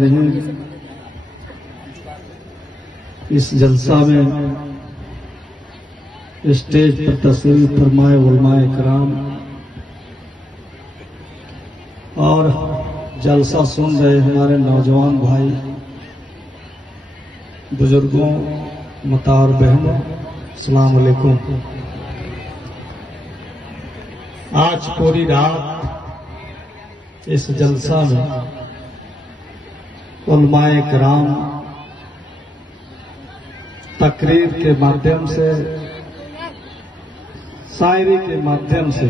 रहीम। इस जलसा में स्टेज पर तशरीफ फरमाए उलमाए कराम और जलसा सुन रहे हमारे नौजवान भाई, बुजुर्गों, मतार बहनों, अस्सलाम वालेकुम। आज पूरी रात इस जलसा में उलमाए कराम तकरीर के माध्यम से, शायरी के माध्यम से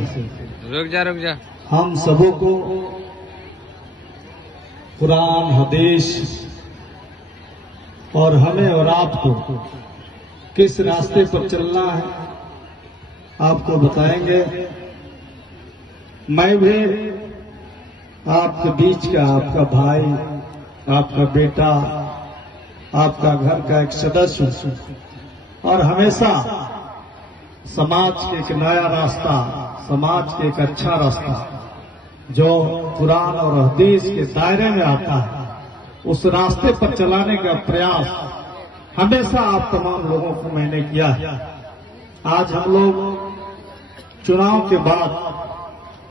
रुक जा हम सबों को कुरान, हदीस और हमें और आपको किस रास्ते पर चलना है आपको बताएंगे। मैं भी आपके बीच का, आपका भाई, आपका बेटा, आपका घर का एक सदस्य हूं और हमेशा समाज के एक नया रास्ता, समाज के एक अच्छा रास्ता जो कुरान और हदीस के दायरे में आता है, उस रास्ते पर चलाने का प्रयास हमेशा आप तमाम लोगों को मैंने किया है। आज हम लोग चुनाव के बाद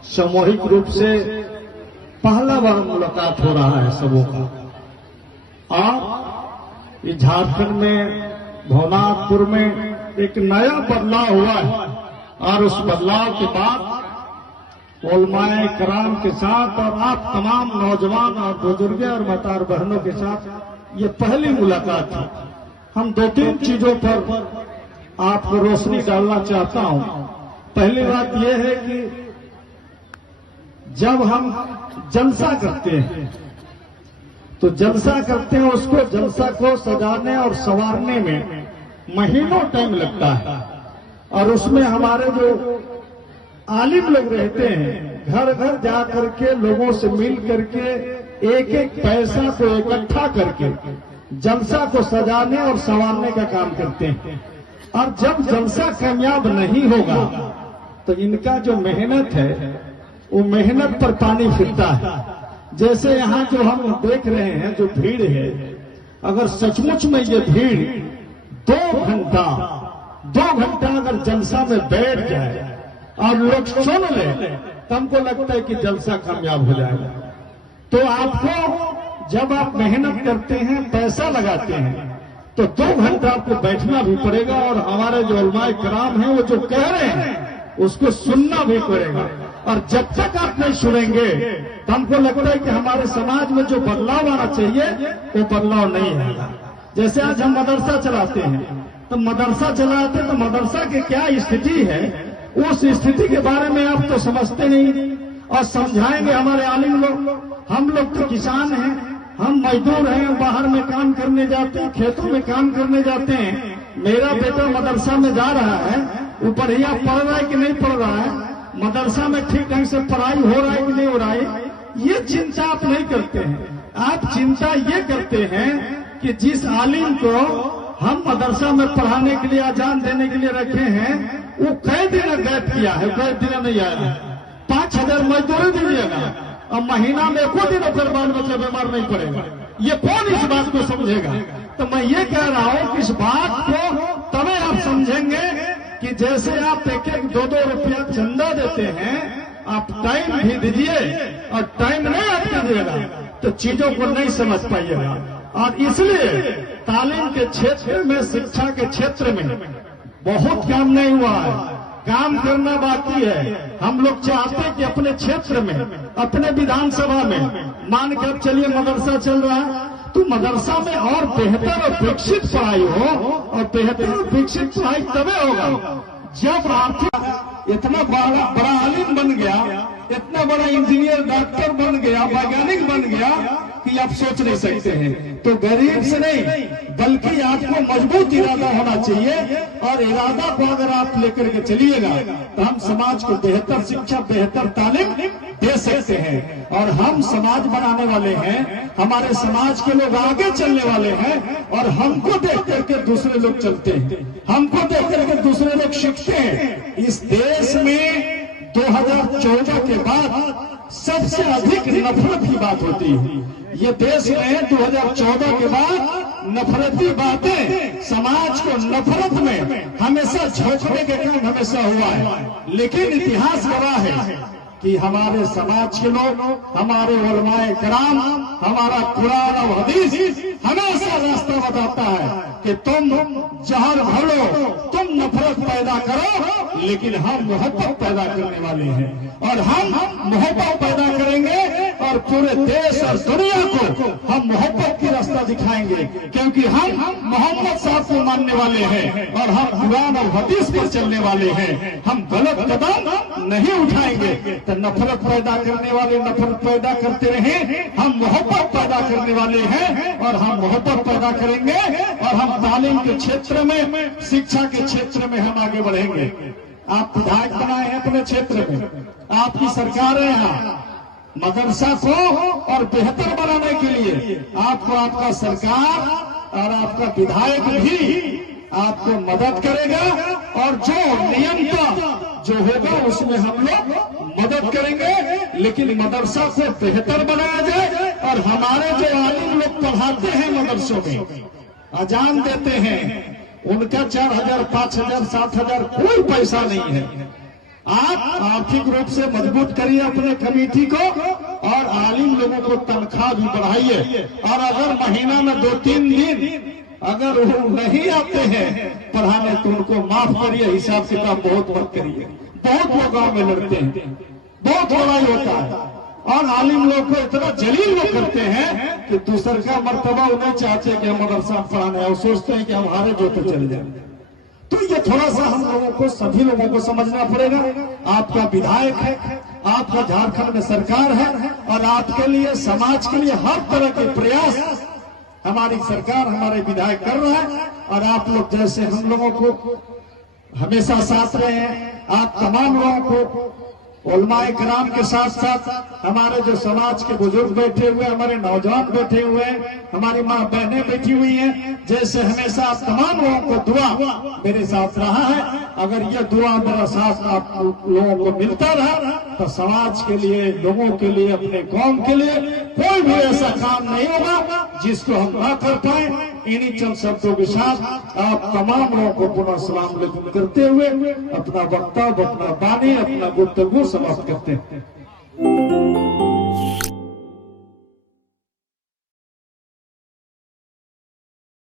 सामूहिक रूप से पहला बार मुलाकात हो रहा है सबों का। और इस झारखंड में भवनाथपुर में एक नया बदलाव हुआ है और उस बदलाव के बाद उलमाए कराम के साथ और आप तमाम नौजवान और बुजुर्ग और मतार बहनों के साथ ये पहली मुलाकात है। हम दो तीन चीजों पर आपको रोशनी डालना चाहता हूं। पहली बात यह है कि जब हम जलसा करते हैं तो जलसा करते हैं, उसको जलसा को सजाने और संवारने में महीनों टाइम लगता है और उसमें हमारे जो आलिम लोग रहते हैं घर घर जा करके लोगों से मिल करके एक एक पैसा को इकट्ठा करके जलसा को सजाने और संवारने का काम करते हैं। और जब जलसा कामयाब नहीं होगा तो इनका जो मेहनत है वो मेहनत पर पानी फिरता है। जैसे यहाँ जो हम देख रहे हैं जो भीड़ है, अगर सचमुच में ये भीड़ 2 घंटा अगर जलसा में बैठ जाए और लोग सुन ले तो हमको लगता है कि जलसा कामयाब हो जाएगा। तो आपको जब आप मेहनत करते हैं, पैसा लगाते हैं, तो 2 घंटा आपको बैठना भी पड़ेगा और हमारे जो उलमाए कराम हैं वो जो कह रहे हैं उसको सुनना भी पड़ेगा। और जब तक आप नहीं सुनेंगे तो हमको लगता है कि हमारे समाज में जो बदलाव आना चाहिए वो बदलाव नहीं आएगा। जैसे आज हम मदरसा चलाते हैं तो मदरसा चलाते तो मदरसा की क्या स्थिति है उस स्थिति के बारे में आप तो समझते नहीं और समझाएंगे हमारे आलिम लोग। हम लोग तो किसान हैं, हम मजदूर हैं, बाहर में काम करने जाते हैं, खेतों में काम करने जाते हैं। मेरा बेटा मदरसा में जा रहा है, वो बढ़िया पढ़ रहा है कि नहीं पढ़ रहा है, मदरसा में ठीक ढंग से पढ़ाई हो रहा है कि नहीं हो रहा है, ये चिंता आप नहीं करते हैं। आप चिंता ये करते हैं कि जिस आलिम को हम मदरसा में पढ़ाने के लिए, अजान देने के लिए रखे हैं, वो कई दिन गैप किया है, कई दिन नहीं आया। 5000 मजदूरी दीजिएगा और महीना में 1 दिन अगर बाल बच्चा बीमार नहीं पड़ेगा, ये कौन इस बात को समझेगा? तो मैं ये कह रहा हूं कि इस बात को तभी आप समझेंगे कि जैसे आप 1-1, 2-2 रुपया चंदा देते हैं, आप टाइम भी दीजिए और टाइम नहीं आप दीजिएगा तो चीजों को नहीं समझ पाइएगा। और इसलिए तालीम के क्षेत्र में, शिक्षा के क्षेत्र में बहुत काम नहीं हुआ है, काम करना बाकी है। हम लोग चाहते हैं कि अपने क्षेत्र में, अपने विधानसभा में, मानकर चलिए मदरसा चल रहा है तो मदरसा में और बेहतर और विकसित पढ़ाई हो, और बेहतर और विकसित पढ़ाई तभी होगा जब आर्थिक इतना बड़ा आलिम बन गया, इतना बड़ा इंजीनियर, डॉक्टर बन गया, वैज्ञानिक बन गया कि आप सोच नहीं सकते हैं। तो गरीब से नहीं बल्कि आपको मजबूत इरादा होना चाहिए और इरादा को अगर आप लेकर के चलिएगा तो हम समाज को बेहतर शिक्षा, बेहतर तालीम दे सकते हैं। और हम समाज बनाने वाले हैं, हमारे समाज के लोग आगे चलने वाले हैं और हमको देख करके दूसरे लोग चलते हैं, हमको देख करके दूसरे लोग सीखते हैं। इस देश में 2014 के बाद सबसे अधिक नफरत की बात होती है। ये देश में 2014 के बाद नफरती बातें, समाज को नफरत में हमेशा झोंकने के काम हमेशा हुआ है। लेकिन इतिहास गवाह है कि हमारे समाज के लोग, हमारे उलमाए कराम, हमारा कुरान और हदीस हमेशा रास्ता बताता है कि तुम जहर भरो, तुम नफरत पैदा करो, लेकिन हम मोहब्बत पैदा करने वाले हैं। और हम मोहब्बत पैदा करेंगे और पूरे देश और दुनिया को हम मोहब्बत की रास्ता दिखाएंगे, क्योंकि हम मोहम्मद साहब को मानने वाले हैं और हम कुरान और हदीस पर चलने वाले हैं। हम गलत कदम नहीं उठाएंगे। तो नफरत पैदा करने वाले नफरत पैदा करते रहे, हम मोहब्बत पैदा करने वाले हैं और हम मोहब्बत पैदा करेंगे और हम तालीम के क्षेत्र में, शिक्षा के क्षेत्र में हम आगे बढ़ेंगे। आप विधायक बनाए हैं अपने क्षेत्र में, आपकी सरकार है यहाँ। मदरसा को और बेहतर बनाने के लिए आपको आपका सरकार और आपका विधायक भी आपको मदद करेगा और जो नियम का जो होगा उसमें हम लोग मदद करेंगे। लेकिन मदरसा को बेहतर बनाया जाए और हमारे जो आलिम लोग पढ़ाते हैं मदरसों में, अजान देते हैं, उनका 4,000, 5,000, 7,000 कोई पैसा नहीं है। आप आर्थिक रूप से मजबूत करिए अपने कमेटी को और आलिम लोगों को तनख्वाह भी बढ़ाइए। और अगर महीना में 2-3 दिन अगर वो नहीं आते हैं पढ़ाने तो उनको माफ करिए, हिसाब किताब बहुत मत करिए। बहुत लोग गांव में लड़ते हैं, बहुत लड़ाई होता है और आलिम लोग को इतना जलील वो करते हैं कि दूसर का मर्तबा उन्हें चाहते कि हम मदरसा पढ़ाने और सोचते हैं कि हमारे जो तो चले जाए। तो ये थोड़ा सा हम लोगों को, सभी लोगों को समझना पड़ेगा। आपका विधायक है, आपका झारखंड में सरकार है और आपके लिए, समाज के लिए हर तरह के प्रयास हमारी सरकार, हमारे विधायक कर रहा है। और आप लोग जैसे हम लोगों को हमेशा साथ रहे हैं, आप तमाम लोगों को, उलमाए किराम के साथ साथ हमारे जो समाज के बुजुर्ग बैठे हुए, हमारे नौजवान बैठे हुए हैं, हमारी माँ बहनें बैठी हुई हैं, जैसे हमेशा आप तमाम लोगों को दुआ मेरे साथ रहा है। अगर ये दुआ मेरा साथ आप लोगों को मिलता रहा तो समाज के लिए, लोगों के लिए, अपने कौम के लिए कोई भी ऐसा काम नहीं होगा जिसको हम ना कर पाए। इन्हीं चंद शब्दों के साथ आप तमाम लोगों को पुनः सलाम करते हुए अपना वक्तव्य, अपना वाणी, अपना गुफ्तगू समाप्त करते हैं।